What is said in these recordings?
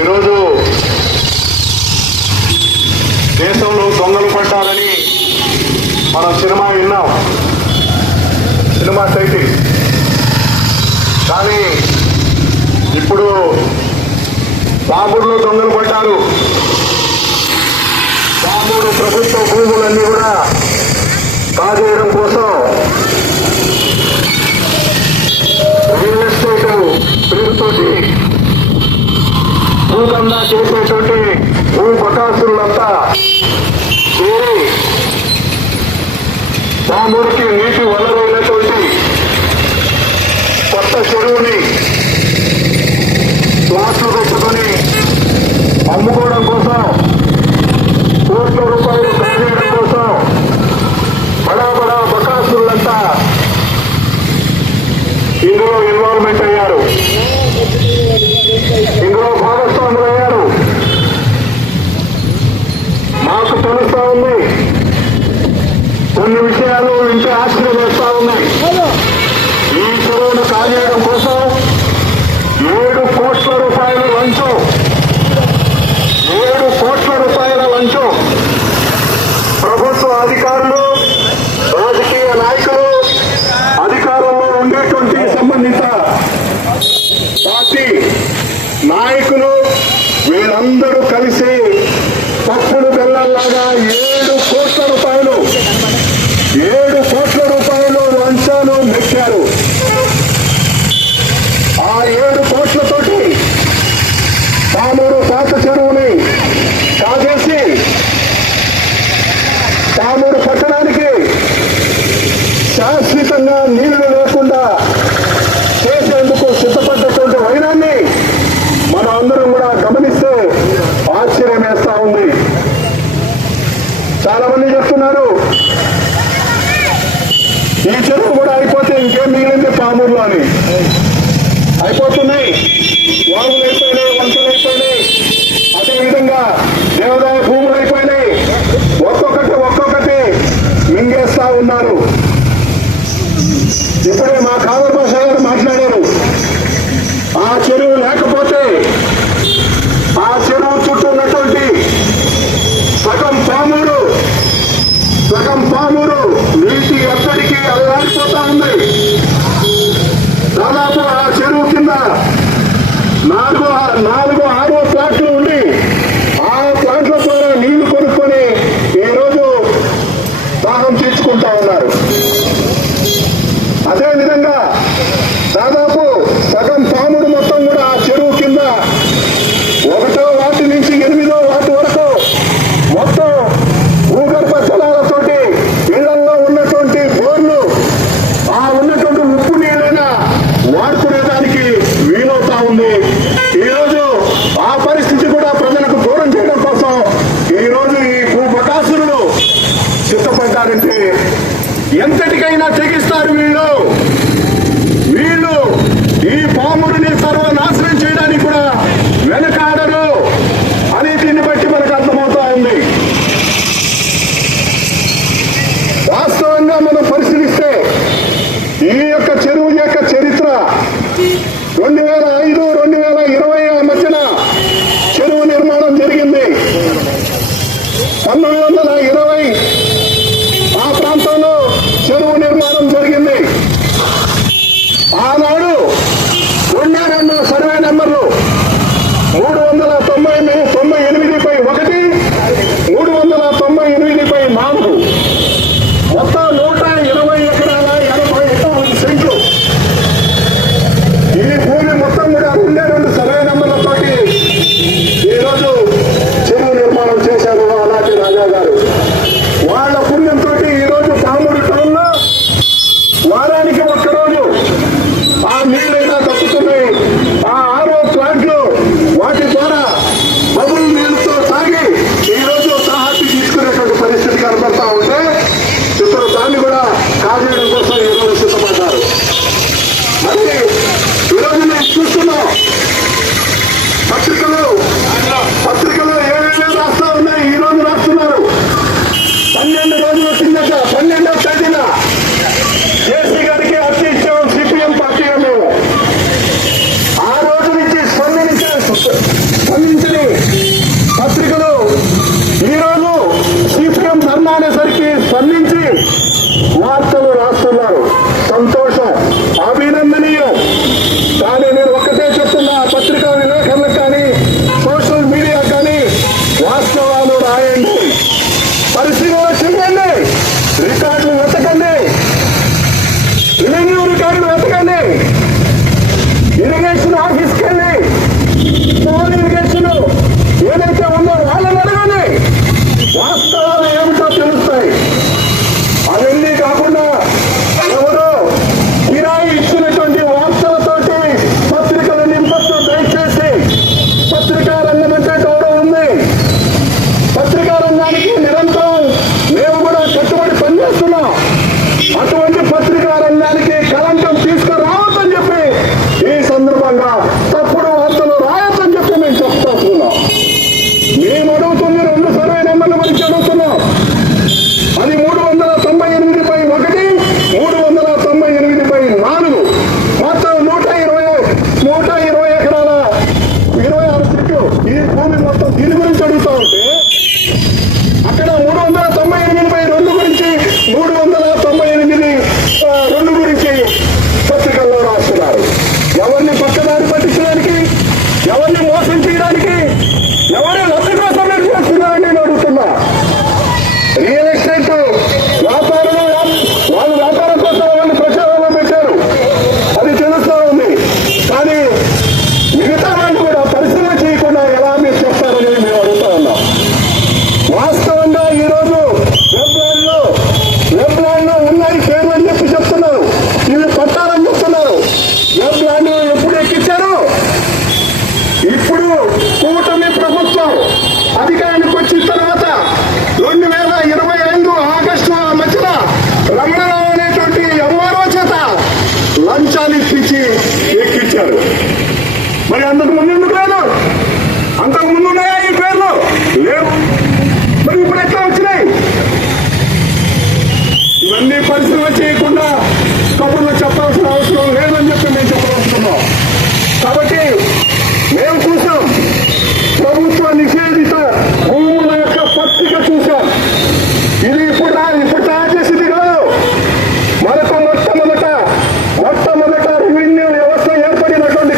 ఈరోజు దేశంలో దొంగలు పడ్డారని మనం సినిమా విన్నాం, సినిమా టైటిల్. కానీ ఇప్పుడు పామూరులో దొంగలు పడ్డారు. పామూరు ప్రభుత్వ భూములన్నీ కూడా కాజేయడం కోసం రియల్ ఎస్టేట్ పేరుతోటి భూదందా చేసేటువంటి భూ బకాసురులంతా చేరి పామూరుకి నీటి వనరైనటువంటి కొత్త చెరువుని ప్లాట్లు పెట్టుకొని అమ్ముకోవడం కోసం, కోట్ల రూపాయలు కాజేయడం కోసం బడా బడా బకాసురులంతా ఇందులో ఇన్వాల్వ్మెంట్ అయ్యారు, ఇందులో భాగస్వాములు అయ్యారు. మాకు తెలుస్తా ఉంది, కొన్ని విషయాలు ఇంటి ఆశ్చర్యం వేస్తా ఉన్నాయి. ఈ చెరువును కాజేయడం కోసం 7 కోట్ల రూపాయల లంచం, 7 కోట్ల రూపాయల లంచం ప్రభుత్వ అధికారులు, రాజకీయ నాయకులు, అధికారంలో ఉండేటువంటి సంబంధిత పార్టీ నాయకులు వీళ్ళందరూ కలిసి పప్పులు బెల్లల్లాగా 7 కోట్ల రూపాయలు లంచాలు మెచ్చారు. ఆ 7 కోట్లతోటి పామూరు పాత చెరువుని కాజేసి పామూరు పట్టణానికి శాశ్వతంగా నీళ్లు లేకుండా చేసేందుకు సిద్ధపడ్డటువంటి వైనాన్ని మనం అందరం కూడా గమనిస్తే ఆశ్చర్యం వేస్తా ఉంది. చాలా మంది చెప్తున్నారు ఈ చెరువు కూడా అయిపోతే ఇంకేం మిగిలింది పామూరులో అని. అయిపోతున్నాయి, వాగులు అయిపోయినాయి, వంటలు అయిపోయినాయి, అదేవిధంగా దేవాదాయ భూములు అయిపోయినాయి. ఒక్కొక్కటి మింగేస్తా ఉన్నారు. ఇప్పుడే మా కావర్ భాష గారు మాట్లాడారు, ఆ చెరువు లేకపోతే ఆ చెరువు చుట్టూ ఉన్నటువంటి సగం పామూరు నీటి ఎక్కడికి అల్లాడిపోతా ఉంది. దాదాపు ఆ చెరువు కింద 4-6 ప్లాట్లు ఉండి ఆ ప్లాట్ల ద్వారా నీళ్లు కొనుక్కొని ఈరోజు దాహం తీర్చుకుంటా ఉన్నారు. అదేవిధంగా దాదాపు సగం పాముడు మొత్తం కూడా ఆ చెరువు కింద 1వ వార్డు నుంచి 8వ వార్డు వరకు మొత్తం భూగర్భ జలాలతోటి ఇళ్లలో ఉన్నటువంటి బోర్లు ఆ ఉన్నటువంటి ఉప్పు నీళ్ళైనా వాడుకునేదానికి వీలవుతా ఉంది. ఈరోజు ఆ పరిస్థితి కూడా ప్రజలకు దూరం చేయడం కోసం ఈరోజు ఈ భూ బకాసురులు సిద్ధపడ్డారంటే ఎంతటికైనా తెగిస్తారు వీళ్ళు ఈ పాముడిని సర్వనాశనం చేయడానికి కూడా వెనకాడరు అని దీన్ని బట్టి మనకు అర్థమవుతా ఉంది. వాస్తవంగా మనం పరిశీలిస్తే ఈ యొక్క చెరువు యొక్క చరిత్ర 2005-2020 మధ్యన చెరువు నిర్మాణం జరిగింది. 1920 ఆ ప్రాంతంలో చెరువు నిర్మాణం జరిగింది. ఆనాడు ఉన్న సర్వే నెంబర్లు 398/1, 398/4, మొత్తం 120 ఎకరాల 89 సెంట్లు. ఈ భూమి మొత్తం కూడా 2 సర్వే నెంబర్లతోటి ఈరోజు చెరువు నిర్మాణం చేశారు అలాంటి రాజా గారు. వాళ్ళ పుణ్యంతో ఈరోజు పామూరు టౌన్ లో వారానికి ఒక్కరోజు ఆ నీళ్ళైనా తప్పుతున్నాయి. ఆ RO ప్లాంట్లు వాటి ద్వారా వార్తలు రాస్తున్నారు. సంతోషం, అభినందనీయం. కానీ నేను ఒక్కటే చెప్తున్నా, పత్రికా విలేకరులకు కానీ సోషల్ మీడియా కానీ వాస్తవాలు రాయండి, పరిశీలన చేయండి, రికార్డులు వెతకండి, రెవెన్యూ రికార్డులు వెతకండి, ఇరిగేషన్ ఆఫీస్కి వెళ్ళి స్మాల్ ఇరిగేషన్ ఏదైతే ఉందో వాళ్ళని అడగండి, వాస్తవాలు ఏమిటో తెలుస్తాయి. అవన్నీ కాకుండా ఎవరో కిరాయి ఇచ్చినటువంటి వార్తలతోటి పత్రికలు నింపొచ్చు. దయచేసి పత్రికా రంగం అంటే గౌరవం ఉంది. పత్రికా రంగానికి నిరంతరం మేము కూడా కట్టుబడి పనిచేస్తున్నాం. అటువంటి పత్రికా రంగానికి కలంకం తీసుకురావద్దని చెప్పి ఈ సందర్భంగా తప్పుడు వార్తలు రాయొద్దని చెప్పి మేము చెప్తున్నాం. మేము అడుగుతుంది 2 సర్వే నెంబర్ల గురించి అడుగుతున్నాం. అది 398/1, 398/4, మొత్తం 120 ఎకరాల 26 చెట్లు. ఈ భూమి మొత్తం దీని గురించి అడుగుతా ఉంటే అక్కడ 398/2 గురించి 398/2 గురించి పత్రికల్లో రాస్తున్నారు. ఎవరిని పక్కదారి పట్టించడానికి, ఎవరిని మోసం చేయడానికి, ఎవరి లబ్ధి కోసం మీరు చేస్తున్నారని నేను అడుగుతున్నా. రియల్ ఎస్టేట్ వ్యాపారులు వాళ్ళు వ్యాపారం కోసం వాళ్ళని ప్రచారంలో పెట్టారు, అది తెలుస్తా ఉంది. కానీ మిగతా వాళ్ళు కూడా పరిశీలన చేయకుండా ఎలా మీరు చెప్తారని మేము అడుగుతా ఉన్నాం. వాస్తవంగా ఈరోజు వెబ్ ల్యాండ్ లో ఉన్నాయి పేర్లు అని చెప్పి చెప్తున్నారు, ఇవి పట్టాలని చెప్తున్నారు. వెబ్ ల్యాండ్ ఎప్పుడు ఎక్కించారు? ఇప్పుడు కూటమి ప్రభుత్వం అధికారానికి వచ్చిన తర్వాత 2025 ఆగస్టు మధ్యన రమణ అనేటువంటి ఎంఆర్ఓ చేత లంచాలు ఇప్పించి ఎక్కించారు. మరి అంతకు ముందు ఎందుకు లేదు? అంతకు ముందు ఉన్నాయా ఈ పేర్లు? లేవు. మరి ఇప్పుడు ఎట్లా వచ్చినాయి? ఇవన్నీ పరిశీలన చేయకుండా కబుర్లు చెప్పాల్సిన అవసరం లేదని చెప్పి మేము చెప్పవస్తున్నాం. కాబట్టి మేము చూసాం ప్రభుత్వ నిషేధిత భూముల యొక్క పత్రిక చూసాం. ఇది ఇప్పుడు తయారు చేసింది కాదు. మనకు మొట్టమొదట రెవెన్యూ వ్యవస్థ ఏర్పడినటువంటి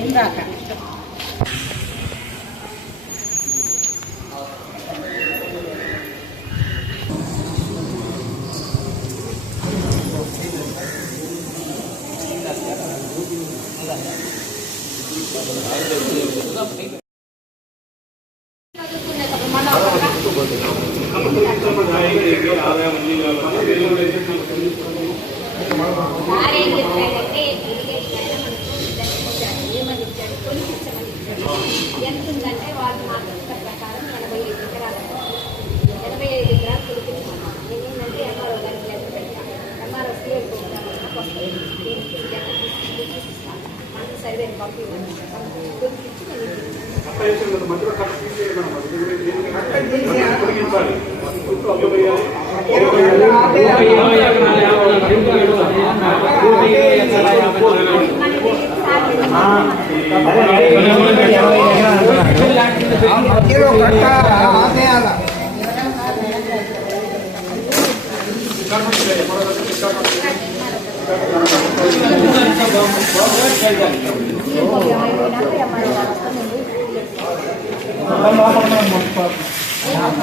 ఇందాక ఎంత ఉందంటే వాళ్ళు మాట్లాడుతున్న ప్రకారం 85 ఎకరాలు కొలిపించుకున్నాం. ఏంటంటే ఎంఆర్ఓ గారికి లెక్క పెట్టాం. ఎంఆర్ఓ స్కూల్ మనకి సర్వేని పంపించండి కొలిపించి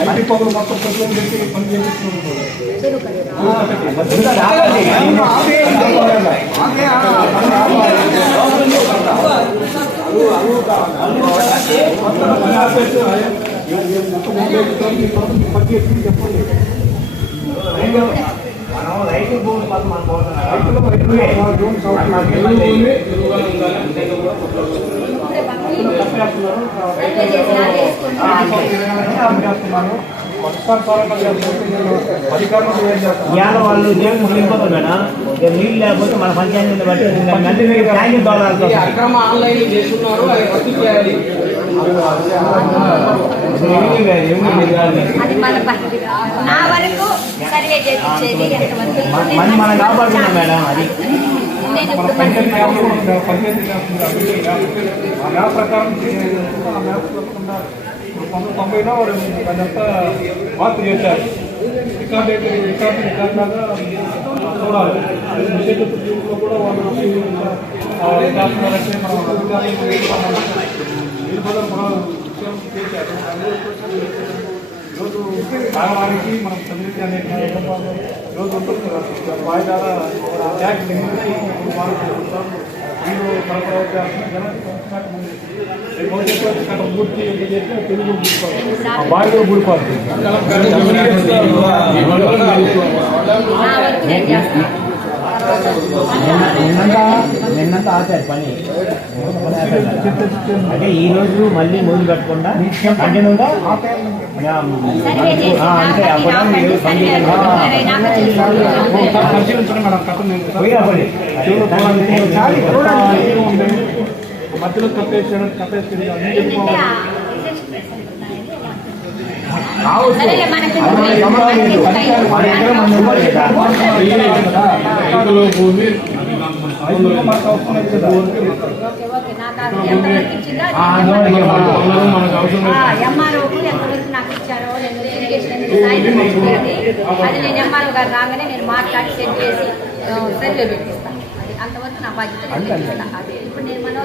ఐటీ పనులు మొత్తం ప్రజలను పెట్టి పని చేయించుకుంటున్నారు. చెప్పండి రైతు భూమి వాళ్ళు వెళ్ళిపోతుంది మేడం. నీళ్ళు లేకపోతే మన పంచాయతీని బట్టి అక్రమ ఆన్లైన్ చేస్తున్నారు. అది రద్దు చేయాలి. మనం కాపాడుతున్నాం మేడం. అది ప్రకారం 90లో అదంతా మార్పు చేశారు. రికార్డు లాగా చూడాలి. భవిష్యత్తు కూడా వాళ్ళు చేస్తున్నారంటే మనం చేశారు. ఈరోజు తాగడానికి మనం చదివితే అనేక ఈరోజు ఉంటుంది కదా వాయిదాల ట్యాక్స్ మీరు పూర్తి తెలుగు వాయిదా ఊడిపోతుంది. నిన్నంతా ఆచారు పని అంటే ఈ రోజు మళ్ళీ మొదలు కట్టకుండా కంటిన్యూగా అంటే అప్పుడు మధ్యలో కప్పేసి ఎంఆర్ఓకు ఎంతవరకు నాకు ఇచ్చారో నేను అది నేను ఎంఆర్ఓ గారు రాగానే నేను మాట్లాడి సెండ్ చేసి సర్వే పెట్టిస్తాను. అది అంతవరకు నా బాధ్యత. అది ఇప్పుడు నేను మన